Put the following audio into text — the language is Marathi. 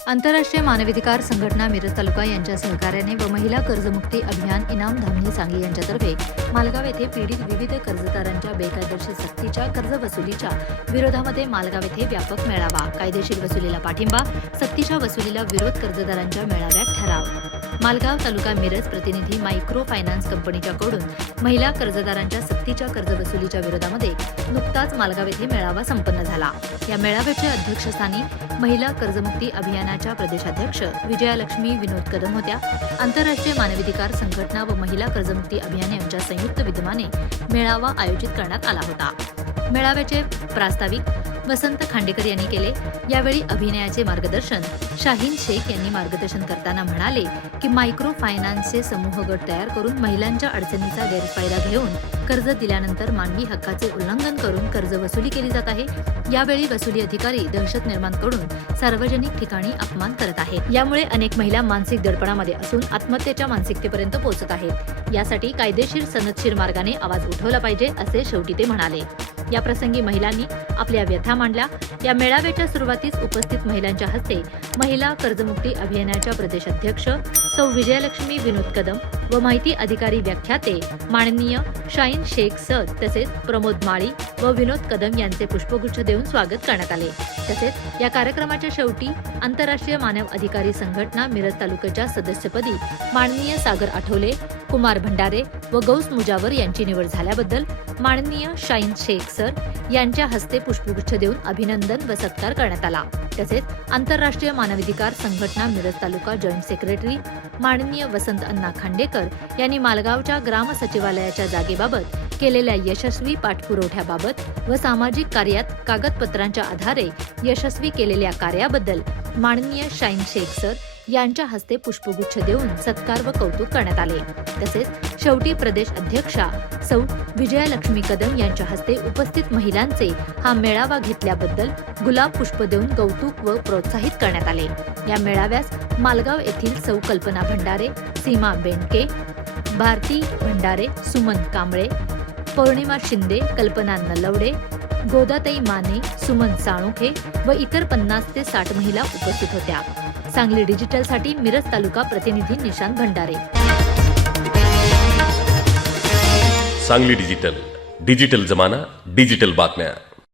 आंतरराष्ट्रीय मानवाधिकार संघटना मिरज तालुका यांच्या सहकार्याने व महिला कर्जमुक्ती अभियान इनाम धामणी सांगली यांच्यातर्फे मालगाव येथे पीडित विविध कर्जदारांच्या बेकायदेशीर सक्तीच्या कर्ज वसुलीच्या विरोधामध्ये मालगाव येथे व्यापक मेळावा कायदेशीर वसुलीला पाठिंबा सक्तीच्या वसुलीला विरोध कर्जदारांच्या मेळाव्यात ठराव. मालगाव तालुका मिरज प्रतिनिधी मायक्रो फायनान्स कंपनीच्या कडून महिला कर्जदारांच्या सक्तीच्या कर्जवसुलीच्या विरोधामध्ये नुकताच मालगाव येथे मेळावा संपन्न झाला. या मेळाव्याच्या अध्यक्षस्थानी महिला कर्जमुक्ती अभियानाच्या प्रदेशाध्यक्ष विजयालक्ष्मी विनोद कदम होत्या. आंतरराष्ट्रीय मानवाधिकार संघटना व महिला कर्जमुक्ती अभियान यांच्या संयुक्त विद्यमाने मेळावा आयोजित करण्यात आला होता. मेळाव्याचे प्रास्ताविक वसंत खांडेकर यांनी केले. यावेळी अभिनयाचे मार्गदर्शन शाहीन शेख यांनी मार्गदर्शन करताना म्हणाले की मायक्रो फायनान्सचे समूह गट तयार करून महिलांच्या अडचणीचा गैरफायदा घेऊन कर्ज दिल्यानंतर मानवी हक्काचे उल्लंघन करून कर्ज वसुली केली जात आहे. यावेळी वसुली अधिकारी दहशत निर्माण करून सार्वजनिक ठिकाणी अपमान करत आहेत. यामुळे अनेक महिला मानसिक दडपणामध्ये असून आत्महत्येच्या मानसिकतेपर्यंत पोहोचत आहेत. यासाठी कायदेशीर सनदशीर मार्गाने आवाज उठवला पाहिजे असे शेवटी ते म्हणाले. या प्रसंगी महिलांनी आपल्या व्यथा मांडल्या. या मेळाव्याच्या सुरुवातीस उपस्थित महिलांच्या हस्ते महिला कर्जमुक्ती अभियानाच्या प्रदेशाध्यक्ष सौ विजयलक्ष्मी विनोद कदम व माहिती अधिकारी व्याख्याते माननीय शाईन शेख सर तसेच प्रमोद माळी व विनोद कदम यांचे पुष्पगुच्छ देऊन स्वागत करण्यात आले. तसेच या कार्यक्रमाच्या शेवटी आंतरराष्ट्रीय मानव अधिकारी संघटना मिरज तालुक्याच्या सदस्यपदी माननीय सागर आठवले कुमार भंडारे व गौस मुजावर यांची निवड झाल्याबद्दल माननीय शाईन शेख सर यांच्या हस्ते पुष्पगुच्छ देऊन अभिनंदन व सत्कार करण्यात आला. तसेच आंतरराष्ट्रीय मानवाधिकार संघटना मिरज तालुका जॉईंट सेक्रेटरी माननीय वसंत अण्णा खांडेकर यांनी मालगावच्या ग्राम सचिवालयाच्या जागेबाबत केलेल्या यशस्वी पाठपुरवठ्याबाबत व सामाजिक कार्यात कागदपत्रांच्या आधारे यशस्वी केलेल्या कार्याबद्दल माननीय शाईन शेख सर यांच्या हस्ते पुष्पगुच्छ देऊन सत्कार व कौतुक करण्यात आले. तसेच शेवटी प्रदेश अध्यक्षा सौ विजयालक्ष्मी कदम यांच्या हस्ते उपस्थित महिलांचे हा मेळावा घेतल्याबद्दल गुलाब पुष्प देऊन कौतुक व प्रोत्साहित करण्यात आले. या मेळाव्यास मालगाव येथील सौ कल्पना भंडारे सीमा बेंडके भारती भंडारे सुमन कांबळे पौर्णिमा शिंदे कल्पना नलवडे गोदाताई माने सुमन साळुंखे व इतर पन्नास ते साठ महिला उपस्थित होत्या. सांगली डिजिटलसाठी मिरज तालुका प्रतिनिधी निशांत भंडारे. सांगली डिजिटल डिजिटल जमाना डिजिटल बातम्या.